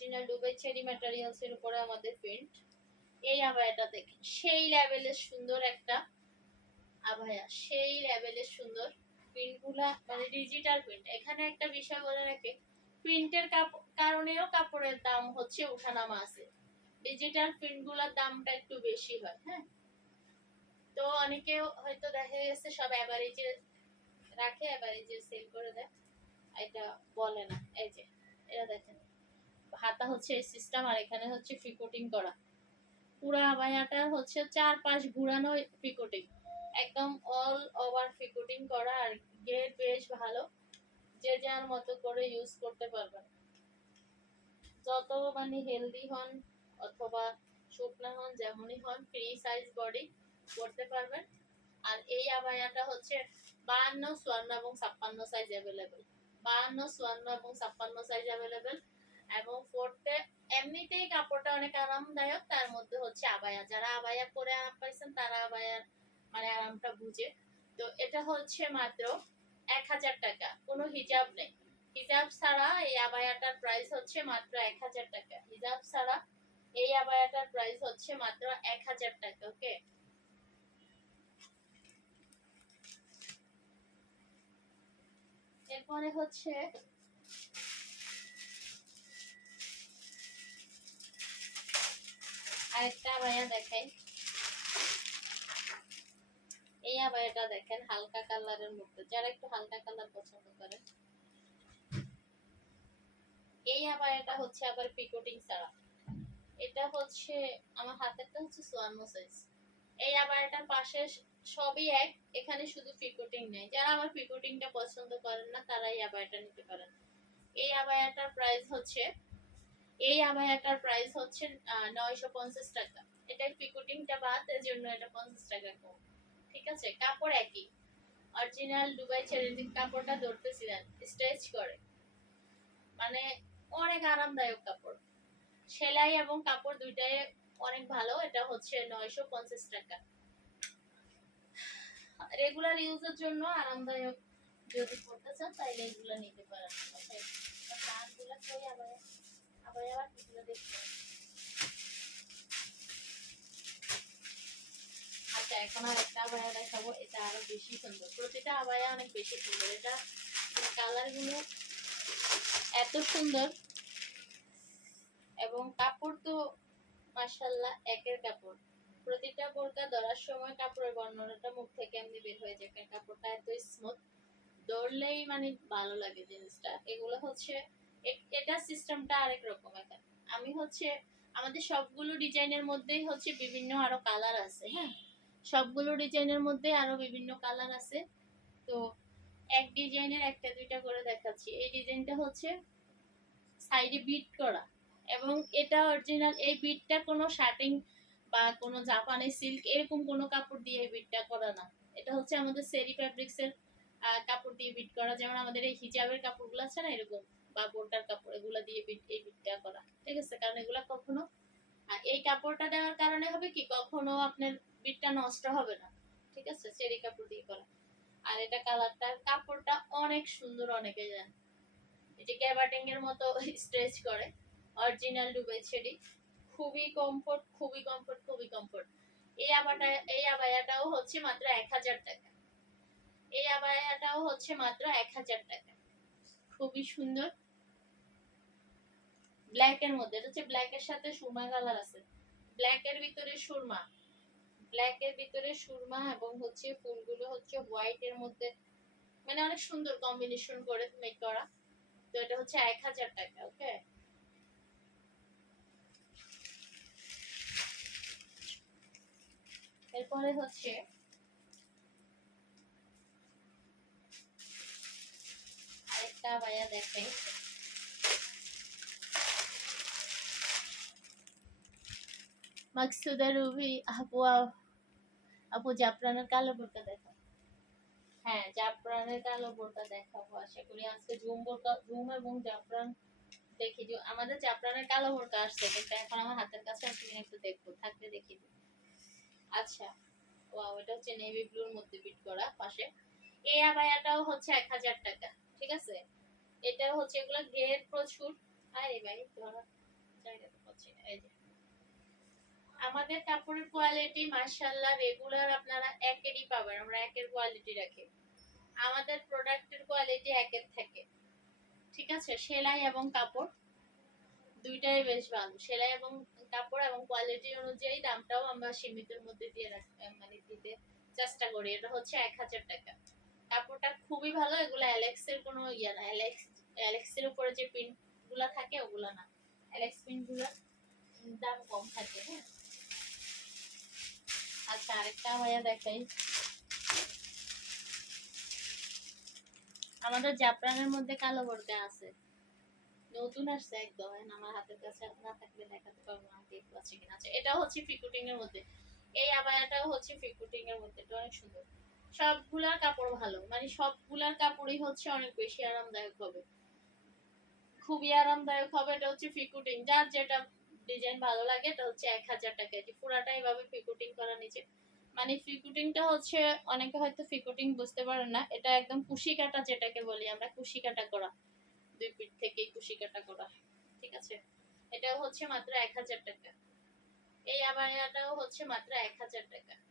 Original Dubai cherry materials এর উপরে আমাদের প্রিন্ট এই আবায়াটা দেখেন, সেই লেভেলের সুন্দর একটা আবায়া সেই লেভেলের সুন্দর প্রিন্টগুলা মানে ডিজিটাল প্রিন্ট এখানে একটা বিষয় বলে রাখে প্রিন্টের কারণেও কাপড়ের দাম হচ্ছে ওঠানামা আছে। ডিজিটাল প্রিন্টগুলোর দামটা একটু বেশি হয় হ্যাঁ? তো অনেকে হয়তো দেখা গেছে সব অ্যাভারেজে রাখে অ্যাভারেজে সেল করে দেয়। এটা বলে না, এই যে এটা দেখেন। হাতা হচ্ছে সিস্টেম আর এখানে হচ্ছে ফিকোটিং করা। পুরো আবায়াটা হচ্ছে চার পাঁচ ঘুরানো ফিকোটিং একদম অল ওভার ফিকোটিং করা আর গেট বেশ ভালো। যে যার মতো করে ইউজ করতে পারবেন। যত মানে হেলদি হন অথবা শুকনা হন, যেমনই হন ফ্রি সাইজ বডি করতে পারবেন। আর এই আবায়াটা হচ্ছে বাহান্ন, চুয়ান্ন এবং ছাপ্পান্ন সাইজ অ্যাভেলেবেল বাহান্ন, চুয়ান্ন এবং ছাপ্পান্ন সাইজ অ্যাভেলেবেল এবং পরতে এমনিতেই কাপড়টা অনেক আরামদায়ক, তার মধ্যে হচ্ছে আবায়া। যারা আবায়া পরে আরাম পাইছেন, তারা আবায়ার মানে আরামটা বুঝে। তো এটা হচ্ছে মাত্র এক হাজার টাকা, কোনো হিজাব নেই। হিজাব ছাড়া এই আবায়াটার প্রাইস হচ্ছে মাত্র এক হাজার টাকা। হিজাব ছাড়া এই আবায়াটার প্রাইস হচ্ছে মাত্র এক হাজার টাকা ওকে এরপরে হচ্ছে এই আবায়াটা দেখেন হালকা কালারের মধ্যে। যারা একটু হালকা কালার পছন্দ করে এই আবায়াটা হচ্ছে আবার পিকোটিং ছাড়া। এটা হচ্ছে, আমার হাতেরটা হচ্ছে সোয়ান্ন সাইজ এই আবায়াটার পাশে সবই এক, এখানে শুধু পিকোটিং নেই। যারা আবার পিকোটিংটা পছন্দ করেন না তারা এই আবায়াটা নিতে পারেন। এই আবায়াটার প্রাইস হচ্ছে এই আবায়াটার প্রাইস হচ্ছে নয়শো পঞ্চাশ টাকা। এটা পিকোটিংটা বাদ, এর জন্য এটা পঞ্চাশ টাকা কম। ঠিক আছে? কাপড় একই। অরিজিনাল দুবাই ছেড়ে কাপড়টা ধরতেছিলেন স্ট্রেচ করে। মানে অনেক আরামদায়ক কাপড়। সেলাই এবং কাপড় দুইটাই অনেক ভালো, এটা হচ্ছে নয়শো পঞ্চাশ টাকা। রেগুলার ইউজের জন্য আরামদায়ক যদি পড়তে চান তাইলে এগুলো নিতে পারেন তারগুলো কই আবার? আচ্ছা এখন আর একটা আবায়া দেখাবো, এটা আরও বেশি সুন্দর। প্রতিটা আবায়া অনেক বেশি সুন্দর। এটা কালারগুলো এত সুন্দর। এবং কাপড় তো মাশাল্লাহ একের কাপড়। প্রতিটা বোরকা ধরার সময় কাপড়ের বর্ণনাটা মুখ থেকে এমনি বের হয়ে যায়, কারণ কাপড়টা এত স্মুথ ধরলেই মানে ভালো লাগে জিনিসটা। এগুলো হচ্ছে এটা সিস্টেমটা আরেক রকম এখানে আমি হচ্ছে, আমাদের সবগুলো ডিজাইনের মধ্যেই হচ্ছে বিভিন্ন আরও কালার আছে হ্যাঁ? সবগুলো ডিজাইনের মধ্যে আরও বিভিন্ন কালার আছে। তো এক ডিজাইনের একটা, দুইটা করে দেখাচ্ছি। এই ডিজাইনটা হচ্ছে সাইডে বিট করা এবং এটা অরিজিনাল এই বিটটা কোনো শার্টিং বা কোনো জাপানি সিল্ক এরকম কোনো কাপড় দিয়ে এই বিটটা করা না। এটা হচ্ছে আমাদের সেরি ফ্যাব্রিক্সের কাপড় দিয়ে বিট করা। যেমন আমাদের এই হিজাবের কাপড়গুলো আছে না, এরকম। বা বোরটার কাপড়, এগুলো দিয়ে এই বিটটা করা। ঠিক আছে? কারণ এগুলা কখনো এই কাপড়টা দেওয়ার কারণে হবে কি? কখনো আপনার বিটটা নষ্ট হবে না। ঠিক আছে? চেরি কাপড় দিয়ে করা। আর এটা কালারটা, কাপড়টা অনেক সুন্দর অনেকে জানে। যে ক্যাবাটিং এর মতো স্ট্রেচ করে, অরিজিনাল ডুবাই ছেড়ি খুবই কমফোর্ট খুবই কমফোর্ট খুবই কমফোর্ট এই আবাটা, এই আবায়াটাও হচ্ছে মাত্র এক হাজার টাকা। এই আবায়াটাও হচ্ছে মাত্র এক হাজার টাকা। খুবই সুন্দর। ব্ল্যাক এর মধ্যে, এটা হচ্ছে ব্ল্যাক এর সাথে সুরমা কালার আছে। ব্ল্যাক এর ভিতরে সুরমা। ব্ল্যাক এর ভিতরে সুরমা এবং হচ্ছে ফুলগুলো হচ্ছে হোয়াইট এর মধ্যে। মানে অনেক সুন্দর কম্বিনেশন করে মেক করা। তো এটা হচ্ছে এক হাজার টাকা ওকে এরপরে হচ্ছে আরেকটা ভাইয়া দেখে। মাকসুদা রুবি আপু আপু, জাফরানের কালো বোরকা হ্যাঁ জাফরানের কালো বোরকা দেখাবো, আশা করি আজকে জুম বোরকা জুম এবং জাফরান দেখি যে আমাদের জাফরানের কালো বোরকা আসছে, কিন্তু এখন আমার হাতের কাছে একটু দেখব, থাকলে দেখি আচ্ছা ওয়াও, এটা হচ্ছে নেভি ব্লুর মধ্যে বিট করা, পাশে। এই আবায়াটাও হচ্ছে এক হাজার টাকা, ঠিক আছে? এটাও হচ্ছে এগুলো ঘের প্রচুর। আরে ভাই, ধরো পাচ্ছি এই যে। আমাদের কাপড়ের কোয়ালিটি মাশাআল্লাহ রেগুলার আপনারা একেরই পাবেন, আমরা একের কোয়ালিটি রাখি। আমাদের প্রোডাক্টের কোয়ালিটি একের থাকে। ঠিক আছে? সেলাই এবং কাপড় দুইটাই বেশ ভালো। সেলাই এবং কাপড় এবং কোয়ালিটি অনুযায়ী দামটাও আমরা সীমিতের মধ্যে দিয়ে মানে দিতে চেষ্টা করি। এটা হচ্ছে এক হাজার টাকা। কাপড়টা খুবই ভালো, এগুলো অ্যালেক্স এর কোনো ইয়ে না। অ্যালেক্স অ্যালেক্স এর উপরে যে প্রিন্টগুলা থাকে, ওগুলো না। অ্যালেক্স প্রিন্টগুলা দাম কম থাকে হ্যাঁ? আরেকটা ভাইয়া দেখাই আমাদের জাফরানের মধ্যে কালো বোরকা আছে। নতুন আসছে একদম আমার হাতের কাছে না থাকলে দেখাতে পারব না দেখতে পাচ্ছি কিনা এটা হচ্ছে ফিকুটিং এর মধ্যে। এই আবায়াটাও হচ্ছে ফিকুটিং এর মধ্যে, এটা অনেক সুন্দর। সবগুলার কাপড় ভালো মানে সবগুলার কাপড়ই হচ্ছে অনেক বেশি আরামদায়ক হবে। খুবই আরামদায়ক হবে, এটা হচ্ছে ফিকুটিং, যার যেটা ডিজাইন ভালো লাগে, এটা হচ্ছে এক হাজার টাকা। যে পুরাটা এইভাবে ফিকুটিং করা নিচে। মানে ফিকুটিংটা হচ্ছে, অনেকে হয়তো ফিকুটিং বুঝতে পারেন না। এটা একদম কুশি কাটা যেটাকে বলি আমরা কুশি কাটা করা। দুই পিঠ থেকে কুশি কাটা করা। ঠিক আছে? এটাও হচ্ছে মাত্র এক হাজার টাকা। এই আবার এটাও হচ্ছে মাত্র এক হাজার টাকা।